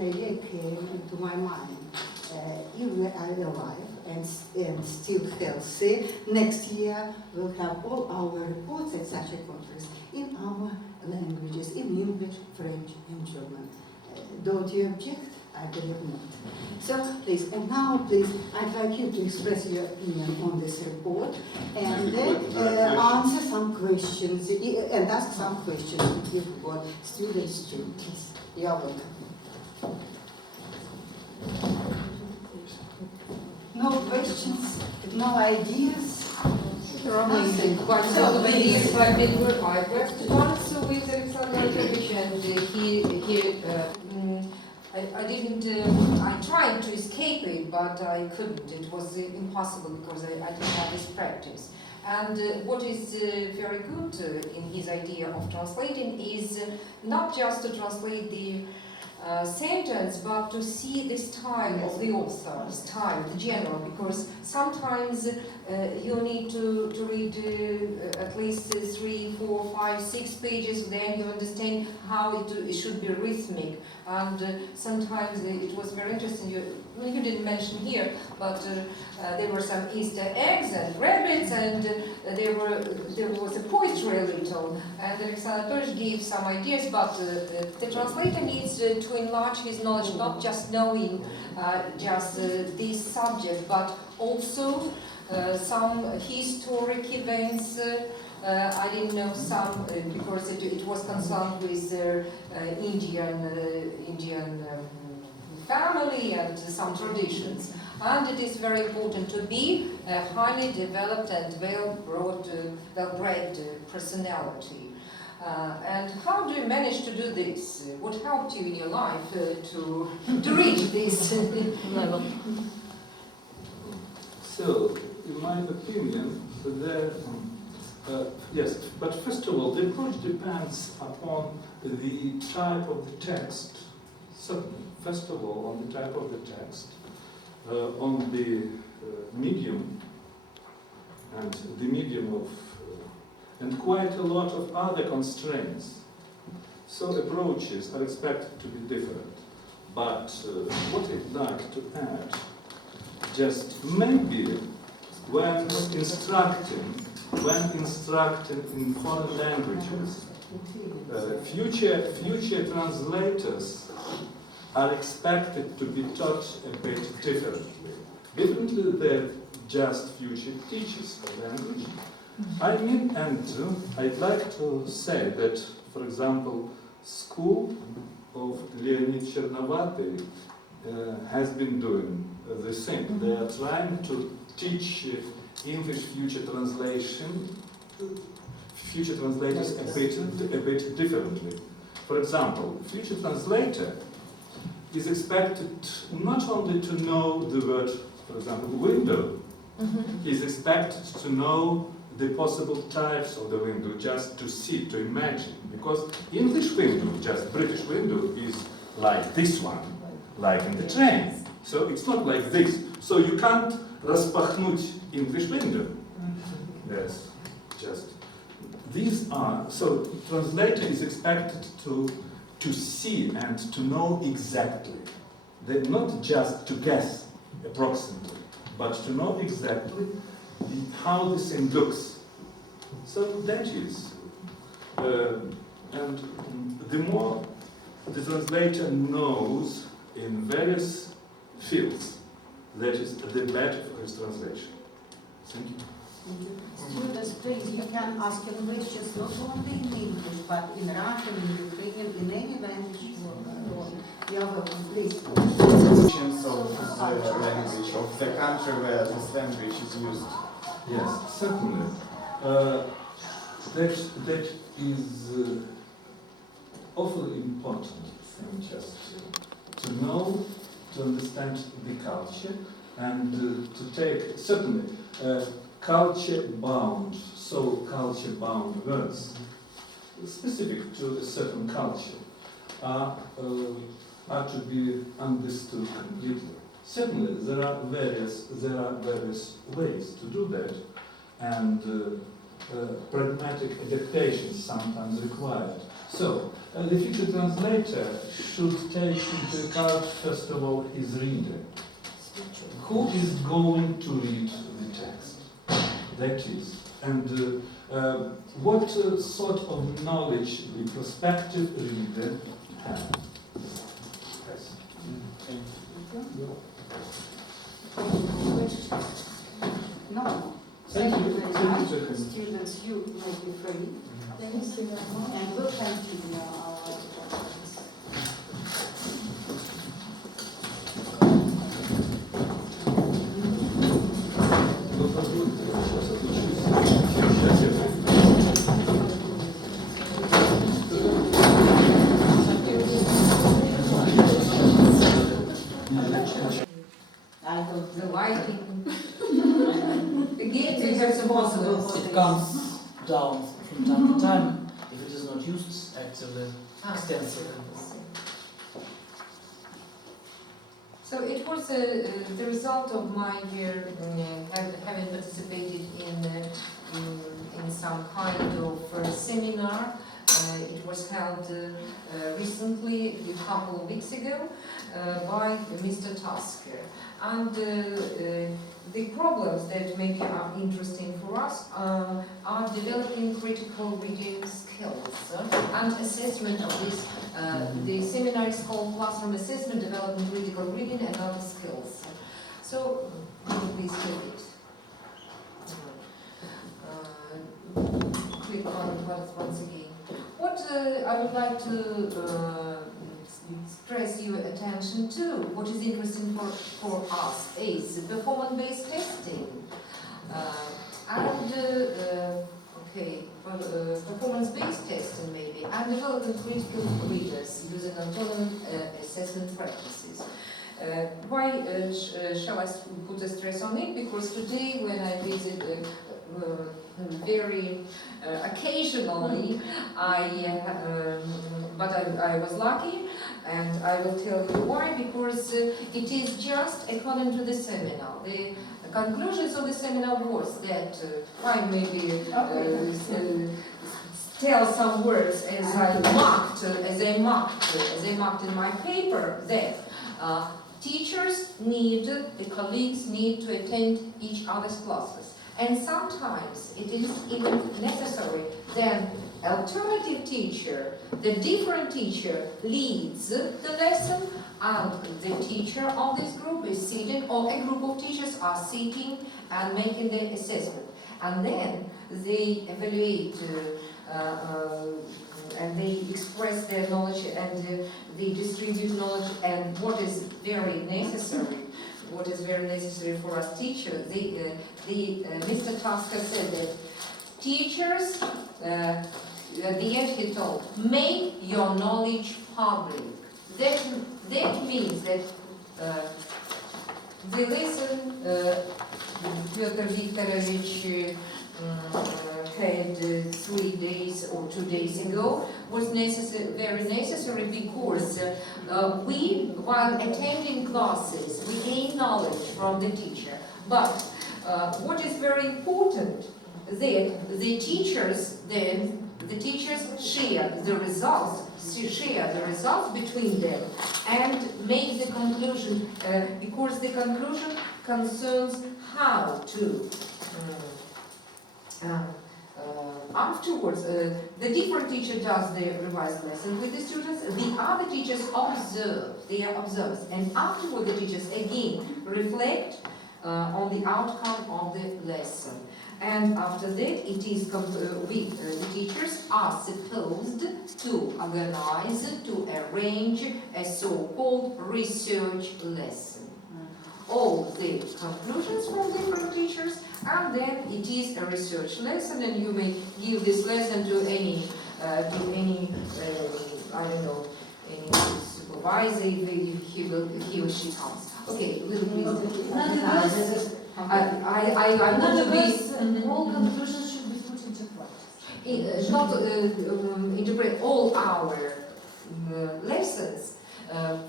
idea came into my mind. If we are alive and still healthy, next year we'll have all our reports at such a conference in our languages, in English, French, and German. Don't you object? I believe not. So please, and now please, I'd like you to express your opinion on this report and answer some questions and ask some questions if you've got students too. Please, you're welcome. No questions, no ideas, nothing. But so these have been I worked once with Alexander Anatolovich, and I didn't. I tried to escape it, but I couldn't. It was impossible because I didn't have this practice. And what is very good in his idea of translating is not just to translate the sentence, but to see the style of the author, style, the general, because sometimes you need to read at least 3, 4, 5, 6 pages, then you understand how it should be rhythmic. And sometimes it was very interesting, you didn't mention here, but there were some Easter eggs and rabbits, and there was a poetry a little, and Alexander Anatolovich gave some ideas, but the translator needs to enlarge his knowledge, not just knowing just this subject, but also some historic events. I didn't know some because it was concerned with Indian family and some traditions. And it is very important to be a highly developed and well-bred personality. And how do you manage to do this? What helped you in your life to reach this level? So, in my opinion, yes, but first of all, the approach depends upon the type of the text. So, first of all, on the type of the text, on the medium, and the medium of, and quite a lot of other constraints. So approaches are expected to be different. But what I'd like to add, just maybe when instructing in foreign languages, future translators are expected to be taught a bit differently. Differently than just future teachers of language. I mean, and I'd like to say that, for example, school of Leonid Chernovatый has been doing the same. They are trying to teach English future translators a bit differently. For example, future translator is expected not only to know the word, for example, window, he is expected to know the possible types of the window, just to see, to imagine. Because English window, just British window, is like this one, like in the train. So it's not like this. So you can't распахнуть English window. Yes, just. These are, so translator is expected to see and to know exactly. They're not just to guess approximately, but to know exactly how this thing looks. So that is, and the more the translator knows in various fields, that is the better for his translation. Thank you. Students, please, you can ask your questions not only in English, but in Russian, in Ukrainian, in any language you want. You are welcome, please. Questions of the language, of the country where this language is used. Yes, certainly. That is awfully important thing, just to know, to understand the culture, and to take, certainly, culture-bound, so culture-bound words, specific to a certain culture, are to be understood completely. Certainly, there are various ways to do that, and pragmatic adaptation sometimes required. So, the future translator should take into account, first of all, his reader. Who is going to read the text? That is. And what sort of knowledge the prospective reader has. Yes. No. Thank you. Thank you very much. Students, you may be free. Thank you very much. And we'll continue our practice. I don't The know. lighting. Again, we have some possibilities. It comes down from time to time if it is not used actively, extensively. So it was the result of my having participated in some kind of seminar. It was held recently, a couple of weeks ago, by Mr. Tasker. And the problems that maybe are interesting for us are developing critical reading skills and assessment of this. The seminar is called Classroom Assessment, Developing Critical Reading and Other Skills. So, please click it. Click on it once again. What I would like to stress your attention to, what is interesting for us, is performance-based testing. Performance-based testing maybe, and developing critical readers using autonomous assessment practices. Why shall I put a stress on it? Because today when I visit very occasionally, but I was lucky, and I will tell you why, because it is just according to the seminar. The conclusions of the seminar was that I maybe tell some words as I marked in my paper, that teachers need, the colleagues need to attend each other's classes. And sometimes it is even necessary that alternative teacher, the different teacher, leads the lesson, and the teacher of this group is sitting, or a group of teachers are sitting and making the assessment. And then they evaluate and they express their knowledge, and they distribute knowledge, and what is very necessary for us teachers. Mr. Tasker said that teachers, at the end he told, make your knowledge public. That means that the lesson Piotr Viktorovich had 3 days or 2 days ago was very necessary, because we, while attending classes, we gain knowledge from the teacher. But what is very important, that the teachers share the results between them and make the conclusion, because the conclusion concerns how to afterwards, the different teacher does the revised lesson with the students, the other teachers observe, they are observers, and afterward the teachers again reflect on the outcome of the lesson. And after that, it is the teachers are supposed to organize, to arrange a so-called research lesson. All the conclusions from different teachers, and then it is a research lesson, and you may give this lesson to any I don't know, any supervisor if he or she comes. Okay, please. I want to be. All conclusions should be put into practice. Not interpret all our lessons.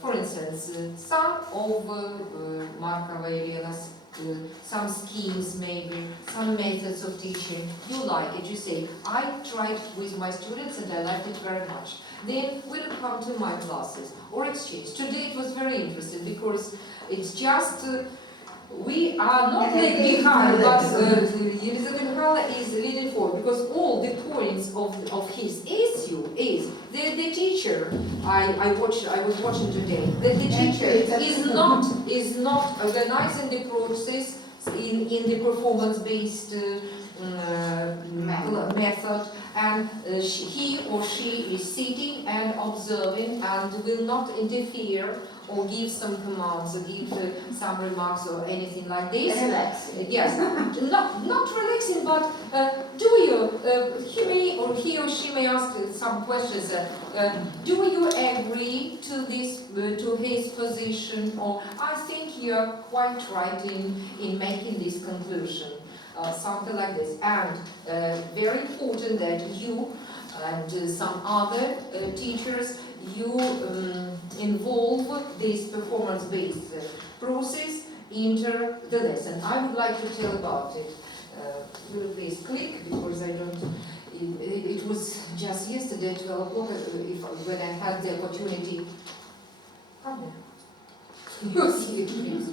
For instance, some of Markova Elena's some schemes maybe, some methods of teaching. You like it, you say, I tried with my students and I liked it very much. Then we'll come to my classes or exchange. Today it was very interesting because it's just we are not left behind, but Elizabeth Mikhaylovna is leading forward because all the points of his issue is that the teacher, I was watching today, that the teacher is not organizing the process in the performance-based method, and he or she is sitting and observing and will not interfere or give some commands or give some remarks or anything like this. Relaxing. Yes, not relaxing, but do you, he or she may ask some questions, do you agree to this, to his position, or I think you're quite right in making this conclusion. Something like this. And very important that you and some other teachers, you involve this performance-based process into the lesson. I would like to tell about it. Will you please click, because I don't, it was just yesterday at 12 o'clock when I had the opportunity. Come here. You see it, please.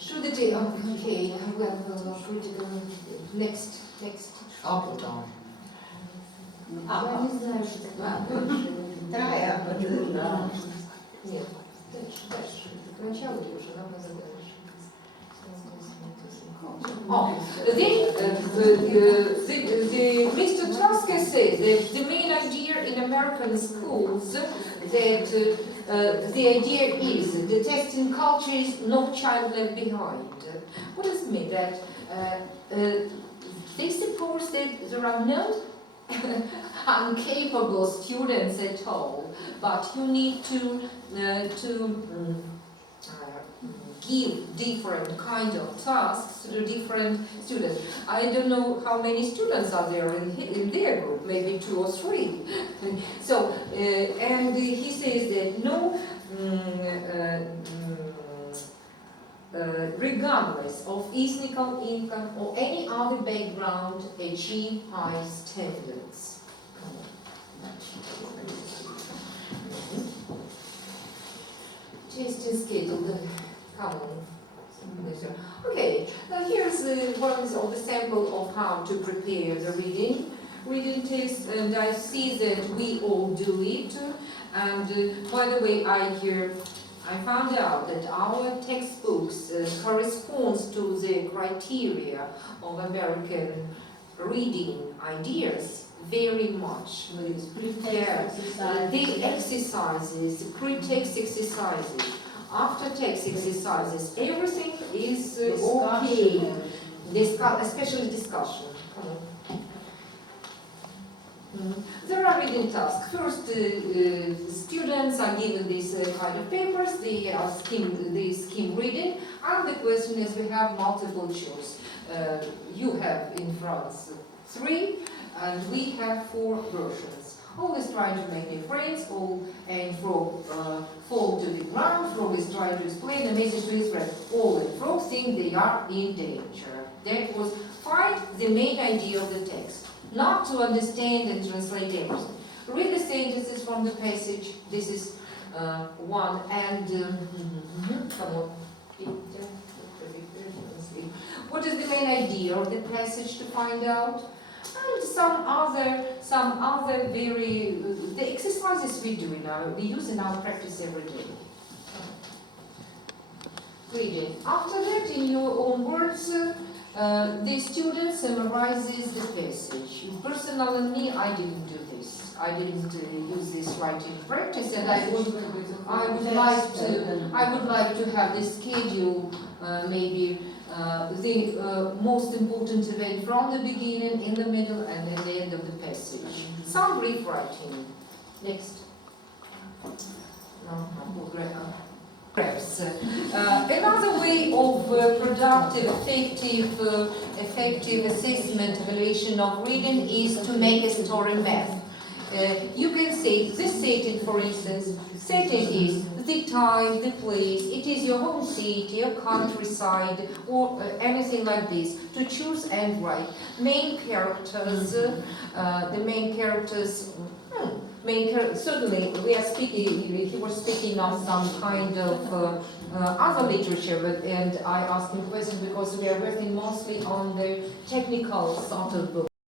Should it be okay? Well, critical. Next. Up or down? Я не знаю, що це. Нет, дальше. Начало уже, нам надо дальше. Mr. Tasker says that the main idea in American schools that the idea is the testing culture is no child left behind. What does it mean? That they suppose that there are no incapable students at all, but you need to give different kind of tasks to different students. I don't know how many students are there in their group, maybe 2 or 3. So, and he says that no, regardless of ethnic income or any other background, achieve high standards. Testing schedule. Okay, now here's one of the sample of how to prepare the reading test, and I see that we all do it. And by the way, I found out that our textbooks corresponds to the criteria of American reading ideas very much. The exercises, pre-text exercises, after-text exercises, everything is okay. Especially discussion. There are reading tasks. First, students are given these kind of papers. They skim reading, and the question is, we have multiple choice. You have in France 3, and we have 4 versions. Always trying to make their friends, and frog fall to the ground. Frog is trying to explain the message to his friend. All and frog think they are in danger. That was find the main idea of the text, not to understand and translate everything. Read the sentences from the passage. This is one, and come on. What is the main idea of the passage to find out? And some other very the exercises we do we use in our practice every day. Reading. After that, in your own words, the student summarizes the passage. Personally, I didn't do this. I didn't use this writing practice, and I would like to have the schedule maybe. The most important event from the beginning, in the middle, and at the end of the passage. Some brief writing. Next. Another way of productive, effective assessment, evaluation of reading is to make a story map. You can say this setting, for instance, setting is the time, the place, it is your home city, your countryside, or anything like this, to choose and write. Main characters, certainly we are speaking, he was speaking of some kind of other literature, and I asked him questions because we are working mostly on the technical sort of book.